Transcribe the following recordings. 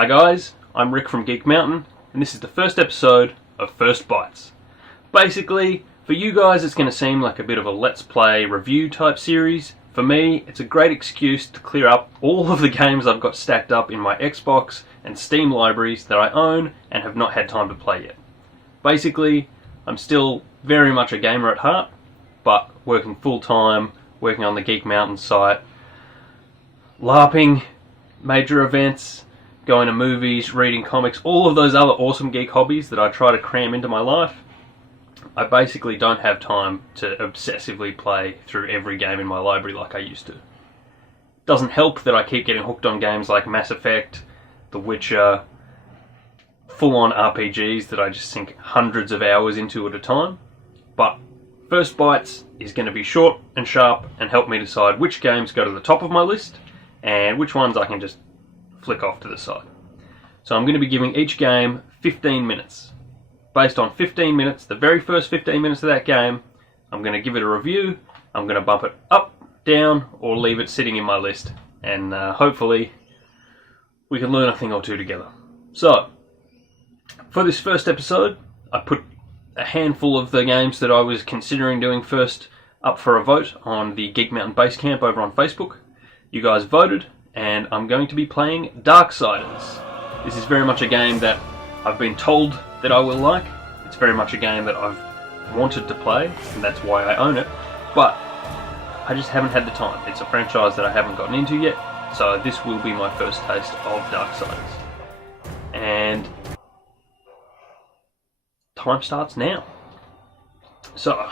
Hi guys, I'm Rick from Geek Mountain, and this is the first episode of First Bytes. Basically, for you guys it's going to seem like a bit of a let's play review type series. For me, it's a great excuse to clear up all of the games I've got stacked up in my Xbox and Steam libraries that I own and have not had time to play yet. Basically, I'm still very much a gamer at heart, but working full time, working on the Geek Mountain site, LARPing, major events, going to movies, reading comics, all of those other awesome geek hobbies that I try to cram into my life. I basically don't have time to obsessively play through every game in my library like I used to. Doesn't help that I keep getting hooked on games like Mass Effect, The Witcher, full-on RPGs that I just sink hundreds of hours into at a time. But First Bytes is going to be short and sharp and help me decide which games go to the top of my list and which ones I can just flick off to the side. So I'm going to be giving each game 15 minutes. Based on 15 minutes, the very first 15 minutes of that game, I'm going to give it a review, I'm going to bump it up, down, or leave it sitting in my list. And hopefully we can learn a thing or two together. So, for this first episode, I put a handful of the games that I was considering doing first up for a vote on the Geek Mountain Basecamp over on Facebook. You guys voted, and I'm going to be playing Darksiders. This is very much a game that I've been told that I will like. It's very much a game that I've wanted to play, and that's why I own it, but I just haven't had the time. It's a franchise that I haven't gotten into yet, so this will be my first taste of Darksiders. And time starts now. So,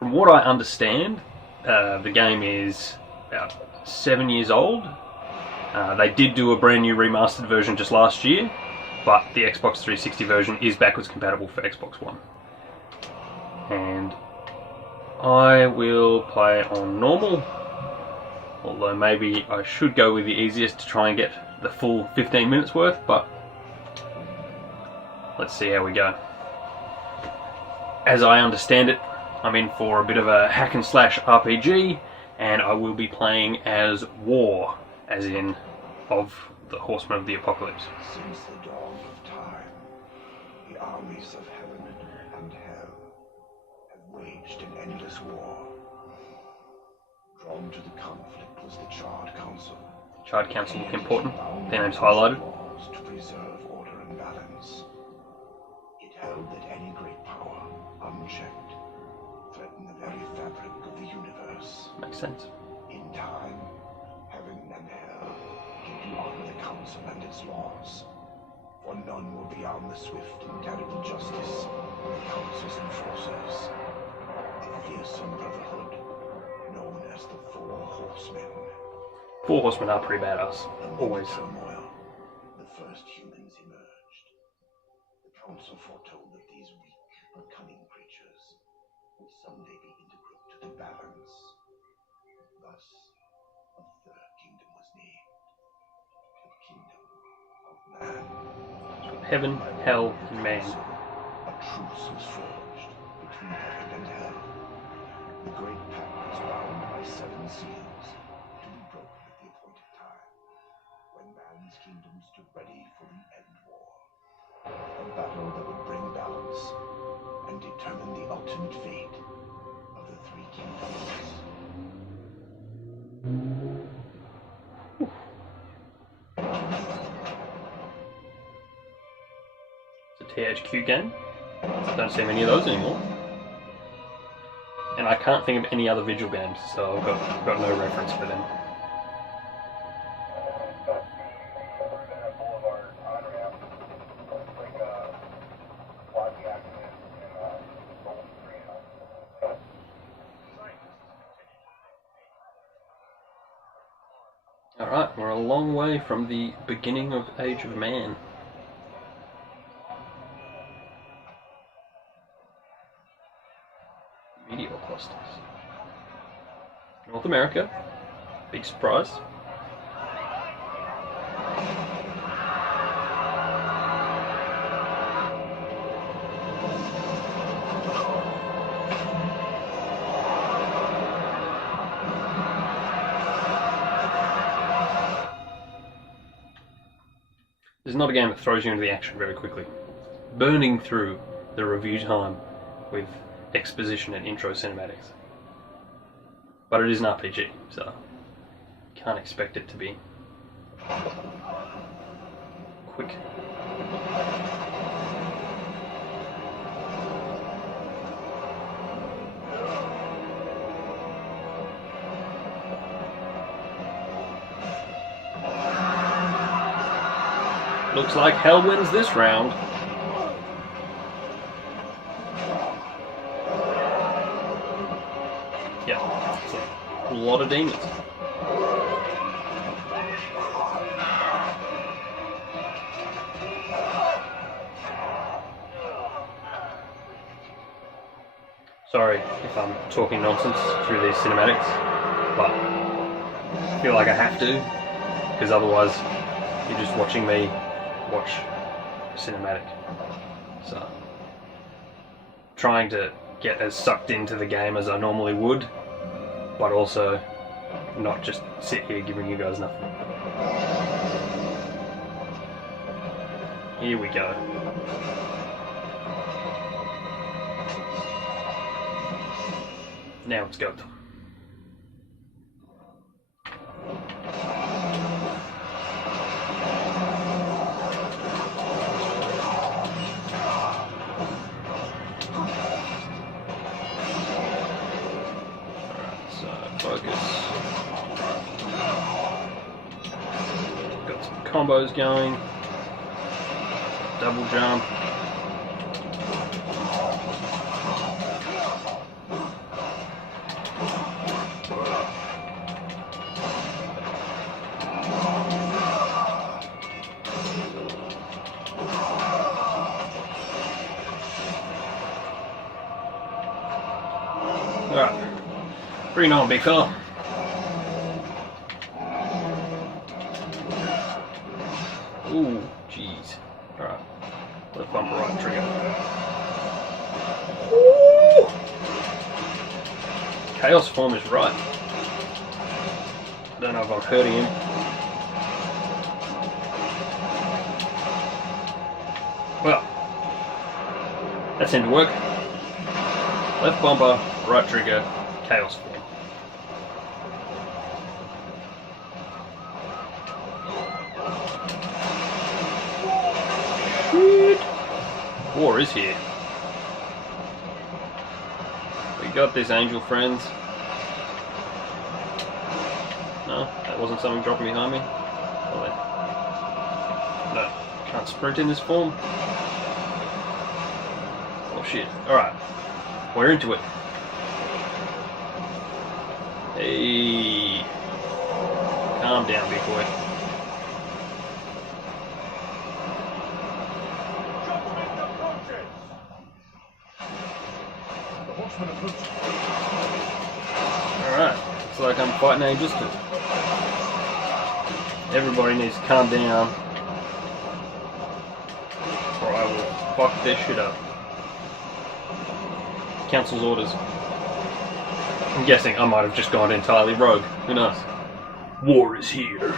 from what I understand, the game is about 7 years old. They did do a brand new remastered version just last year, but the Xbox 360 version is backwards compatible for Xbox One. And I will play on normal, although maybe I should go with the easiest to try and get the full 15 minutes worth, but let's see how we go. As I understand it, I'm in for a bit of a hack and slash RPG, and I will be playing as War, as in of the Horsemen of the Apocalypse. Since the dawn of time, the armies of heaven and hell have waged an endless war. Drawn to the conflict was the Charred Council. Charred Council look important. Their name's highlighted. To preserve order and balance. It held that any great power, unchecked, threatened the very fabric of the universe. Makes sense. In time, heaven and hell came to honor the council and its laws. For none were beyond the swift and terrible justice of the council's enforcers. A fearsome brotherhood known as the Four Horsemen. Four Horsemen are pretty badass. Always. Turmoil, the first humans emerged. The council foretold that these weak but cunning creatures would someday be integral to the balance. Thus, a third kingdom was named. The kingdom of man. Heaven, hell, and man. A truce was forged between heaven and hell. The great pact was bound by 7 seals to be broken at the appointed time, when man's kingdom stood ready for the end war. A battle that would bring balance and determine the ultimate fate of the 3 kingdoms. It's a THQ game. Don't see many of those anymore. And I can't think of any other visual games, so I've got no reference for them. Alright, we're a long way from the beginning of Age of Man. Meteor clusters. North America. Big surprise. This is not a game that throws you into the action very quickly, burning through the review time with exposition and intro cinematics. But it is an RPG, so you can't expect it to be quick. Looks like hell wins this round. Yeah, it's a lot of demons. Sorry if I'm talking nonsense through these cinematics, but I feel like I have to, because otherwise you're just watching me watch cinematic. So, trying to get as sucked into the game as I normally would, but also not just sit here giving you guys nothing. Here we go. Now it's go time. Got some combos going. Double jump. Alright. Bring it on, big fella. Ooh, jeez. Alright. Left bumper, right trigger. Ooh. Chaos form is right. I don't know if I'm hurting him. Well, that seemed to work. Left bumper, right trigger, chaos form. War is here. We got this, angel friends. No, that wasn't something dropping behind me. Oh, no, can't sprint in this form. Oh shit. Alright, we're into it. Hey, calm down, big boy. Alright, looks like I'm fighting angels too. Everybody needs to calm down, or I will fuck this shit up. Council's orders. I'm guessing I might have just gone entirely rogue. Who knows? War is here.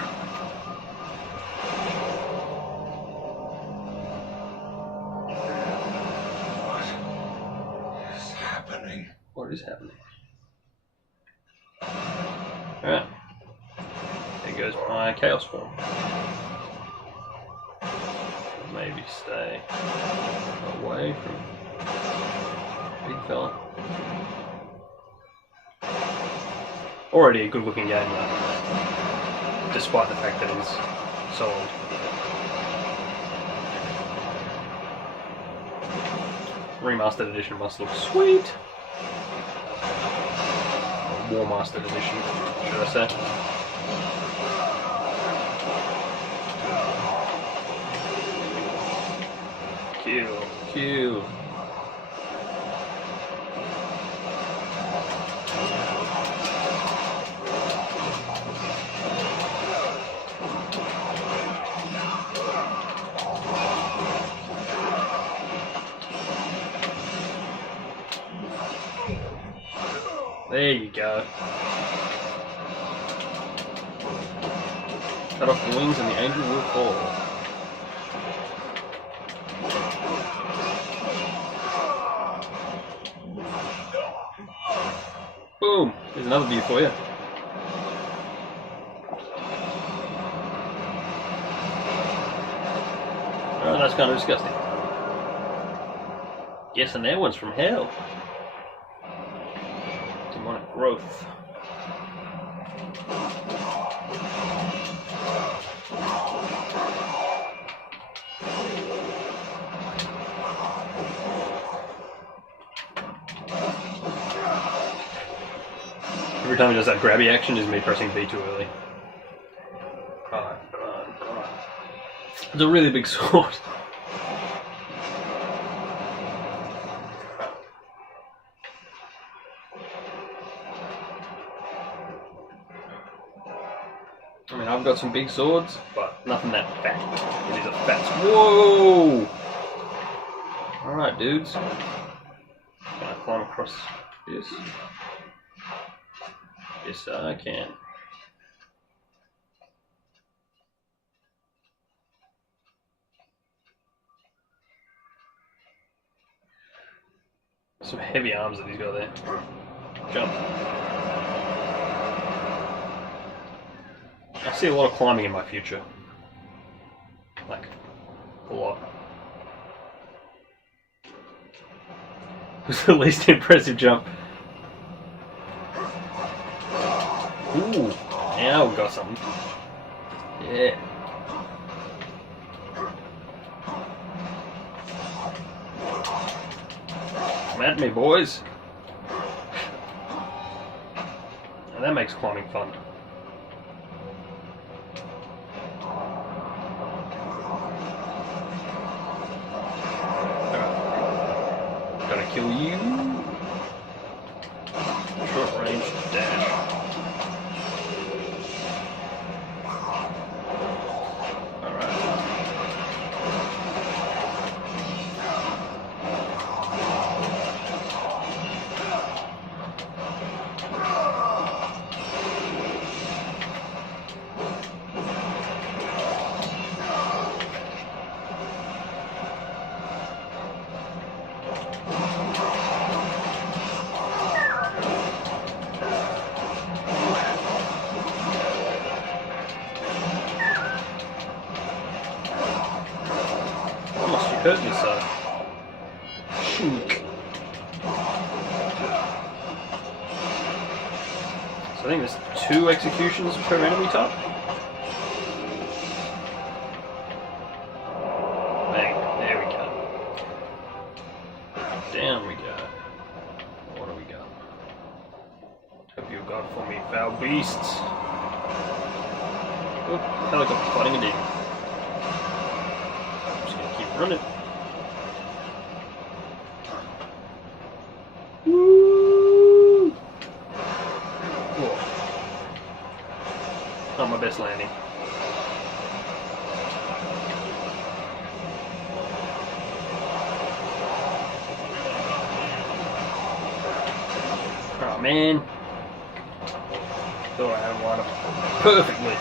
What is happening? Alright. There goes my chaos form. Maybe stay away from big fella. Already a good looking game though, despite the fact that it's so old. Remastered edition must look sweet. War Mastered edition, should I say. Kill, kill. There you go. Cut off the wings and the angel will fall. Boom! There's another view for you. Oh, that's kind of disgusting. Yes, and that one's from hell. Demonic growth. Every time he does that grabby action is me pressing B too early. God. It's a really big sword. I mean, I've got some big swords, but nothing that fat. It is a fat sword. Whoa! Alright, dudes. Can I climb across this? Yes, I can. Some heavy arms that he's got there. Jump. I see a lot of climbing in my future. Like, a lot. It was the least impressive jump. Ooh, now we got something. Yeah. Come at me, boys. And that makes climbing fun. Alright. Gotta kill you. Short range dash. Hurt me so. Shink. So I think there's 2 executions per enemy type. Bang. There we go. Down we go. What do we got? Hope you got for me, foul beasts. Oop, helicopter fighting a demon. I'm just gonna keep running. Not my best landing. Oh man. Thought I had one up perfectly.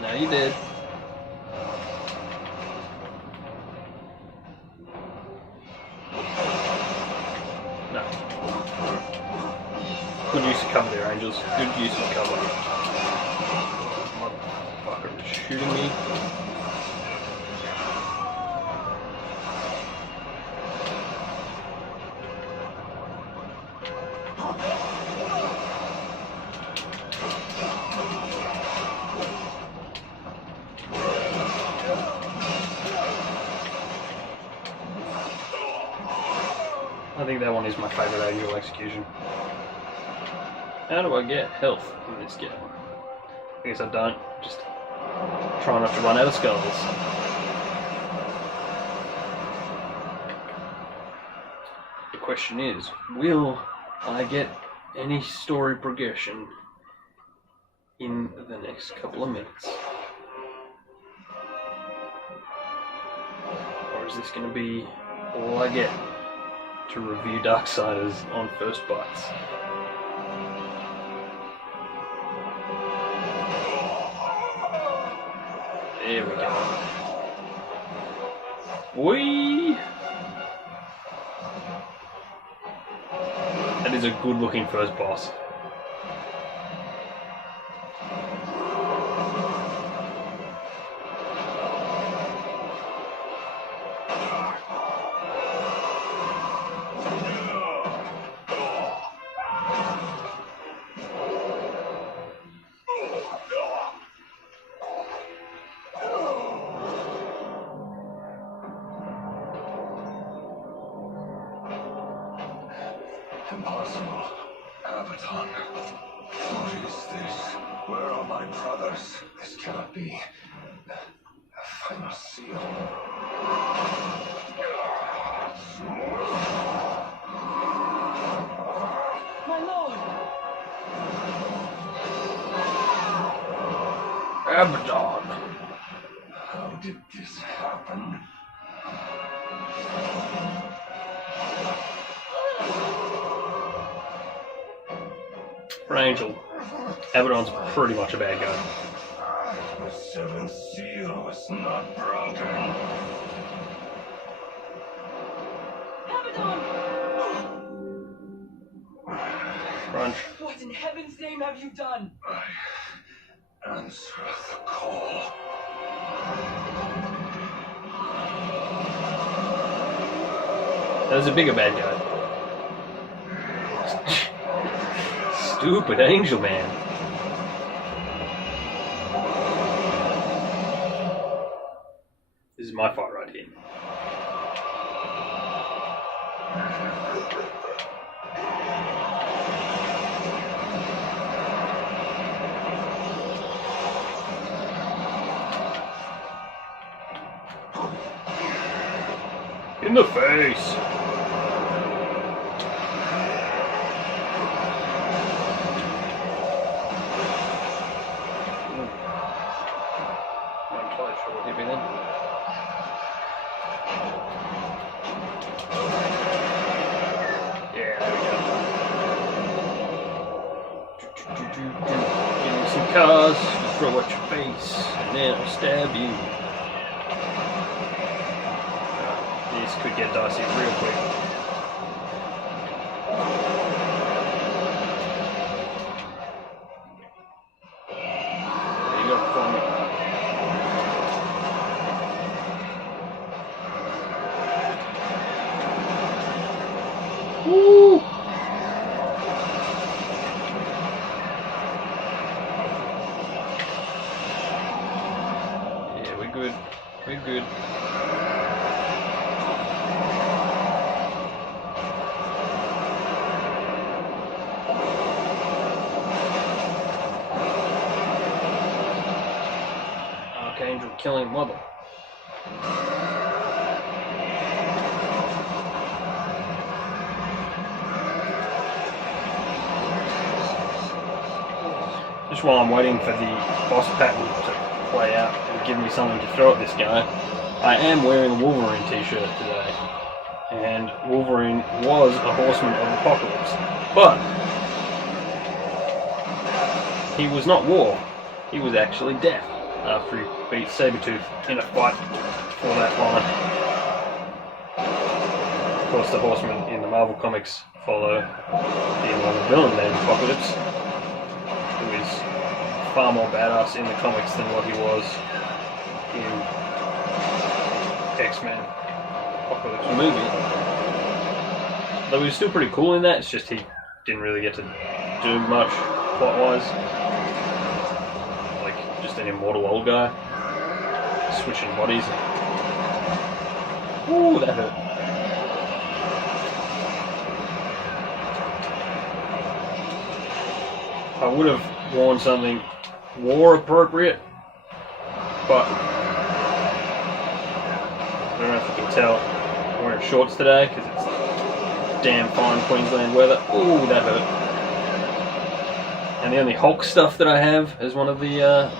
No, you did. Good use of cover there, Angels. Good use of cover. Motherfucker is shooting me. I think that one is my favourite annual execution. How do I get health in this game? I guess I don't. Just try not to run out of skulls. The question is, will I get any story progression in the next couple of minutes? Or is this going to be all I get to review Darksiders on First Bytes? There we go. Whee! That is a good looking first boss. Impossible. Abaddon. What is this? Where are my brothers? This cannot be. The final seal. My lord! Abaddon. How did this happen? For an angel, Abaddon's pretty much a bad guy. The seventh seal was not broken. Abaddon! Crunch. What in heaven's name have you done? I answer the call. There's a bigger bad guy. Stupid angel man. This is my fight right here. In the face. I'm quite sure what hit me then. Yeah, there we go. Give me some cars, throw at your face, and then I'll stab you. This could get dicey real quick. There you go for me. Woo! Yeah, we're good. We're good. Archangel killing mother. Just while I'm waiting for the boss pattern to play out and give me something to throw at this guy, I am wearing a Wolverine t-shirt today. And Wolverine was a horseman of apocalypse. But he was not war. He was actually death after he beat Sabretooth in a fight for that line. Of course, the horsemen in the Marvel comics follow the immortal villain named Apocalypse, who is far more badass in the comics than what he was in X-Men Apocalypse movie. Though he was still pretty cool in that, it's just he didn't really get to do much plot-wise. Like, just an immortal old guy, switching bodies. Ooh, that hurt. I would have worn something war appropriate, but I don't know if you can tell, I'm wearing shorts today because it's damn fine Queensland weather. Ooh, that hurt. And the only Hulk stuff that I have is one of the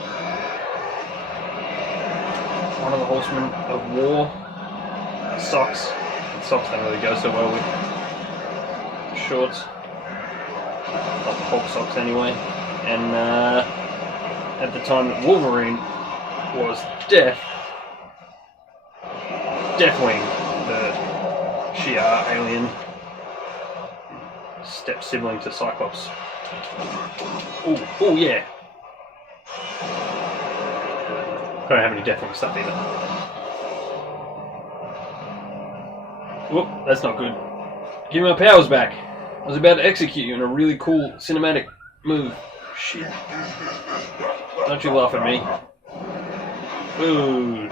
Horsemen of War socks. And socks don't really go so well with shorts. Not the Hulk socks anyway. And at the time that Wolverine was death, definitely the Shi'ar alien, step sibling to Cyclops. Oh yeah. I don't have any death on the stuff either. Whoop, that's not good. Give me my powers back. I was about to execute you in a really cool cinematic move. Shit. Don't you laugh at me. Ooh.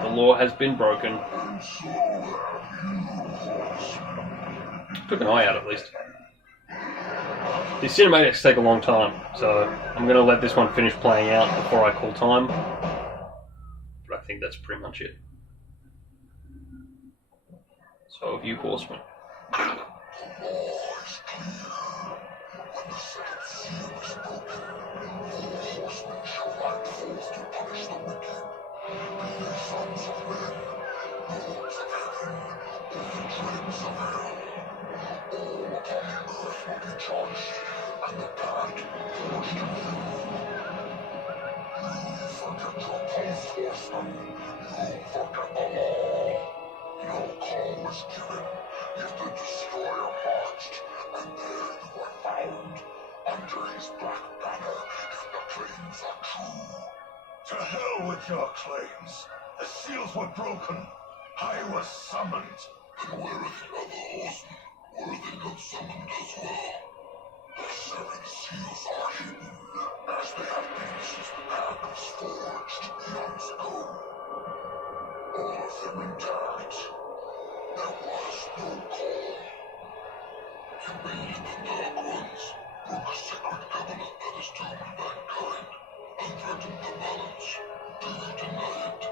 The law has been broken. Took an eye out at least. These cinematics take a long time, so I'm going to let this one finish playing out before I call time. But I think that's pretty much it. So have you horsemen. To hell with your claims. The seals were broken. I was summoned. And where are the other horsemen? Were they not summoned as well? The 7 seals are hidden, as they have been since the pact was forged eons ago. All of them intact. There was no call. You made the Dark Ones, broke a sacred covenant that has doomed mankind, and threatened the balance. Do you deny it?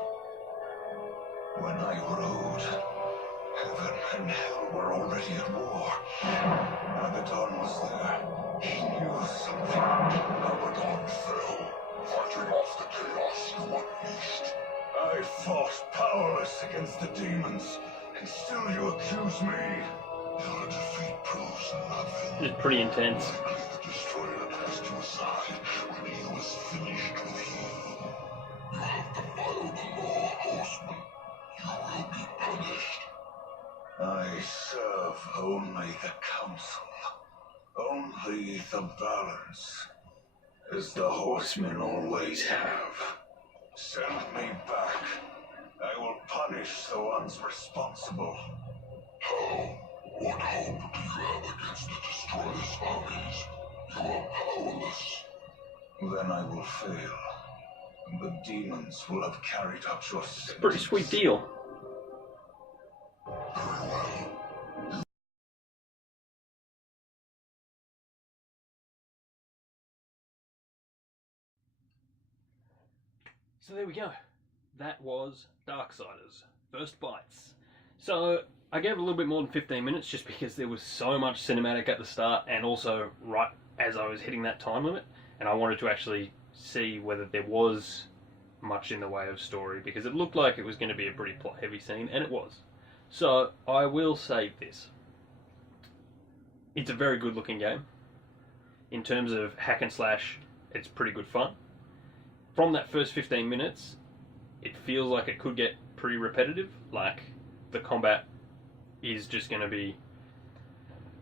When I rode, heaven and hell were already at war. Abaddon was there. He knew something. Abaddon fell, fighting off the chaos you unleashed. I fought powerless against the demons, and still you accuse me. Your defeat proves nothing. It's pretty intense. Likely the destroyer cast you aside when he was finished with you. You have defiled the law, horseman. You will be punished. I serve only the council. Only the balance. As the horsemen always have. Send me back. I will punish the ones responsible. How? What hope do you have against the destroyer's armies? You are powerless. Then I will fail. The demons will have carried out your sentence. Pretty sweet deal. Very well. So there we go. That was Darksiders, First Bytes. So I gave it a little bit more than 15 minutes just because there was so much cinematic at the start and also right as I was hitting that time limit, and I wanted to actually see whether there was much in the way of story because it looked like it was going to be a pretty plot heavy scene, and it was. So I will say this. It's a very good looking game. In terms of hack and slash, it's pretty good fun. From that first 15 minutes, it feels like it could get pretty repetitive. Like, the combat is just going to be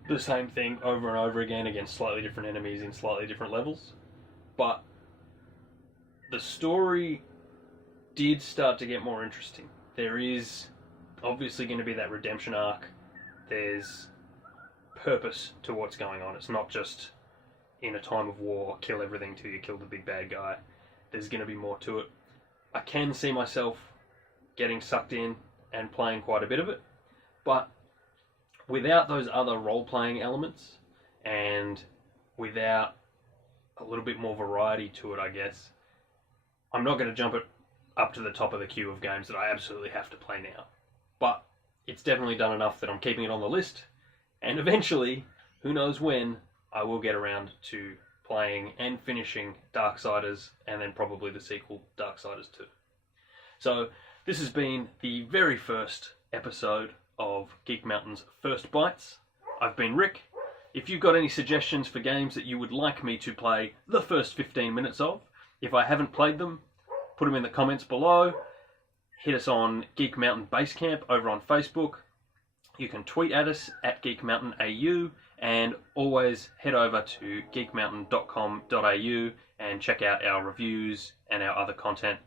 the same thing over and over again against slightly different enemies in slightly different levels. But the story did start to get more interesting. There is obviously going to be that redemption arc. There's purpose to what's going on. It's not just in a time of war, kill everything till you kill the big bad guy. There's going to be more to it. I can see myself getting sucked in and playing quite a bit of it, but without those other role-playing elements and without a little bit more variety to it, I guess, I'm not going to jump it up to the top of the queue of games that I absolutely have to play now. But it's definitely done enough that I'm keeping it on the list, and eventually, who knows when, I will get around to playing and finishing Darksiders, and then probably the sequel, Darksiders 2. So, this has been the very first episode of Geek Mountain's First Bytes. I've been Rick. If you've got any suggestions for games that you would like me to play the first 15 minutes of, if I haven't played them, put them in the comments below. Hit us on Geek Mountain Basecamp over on Facebook. You can tweet at us at Geek Mountain AU, and always head over to geekmountain.com.au and check out our reviews and our other content.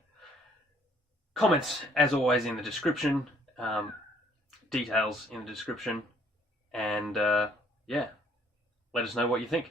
Comments, as always, in the description. Details in the description. And, yeah, let us know what you think.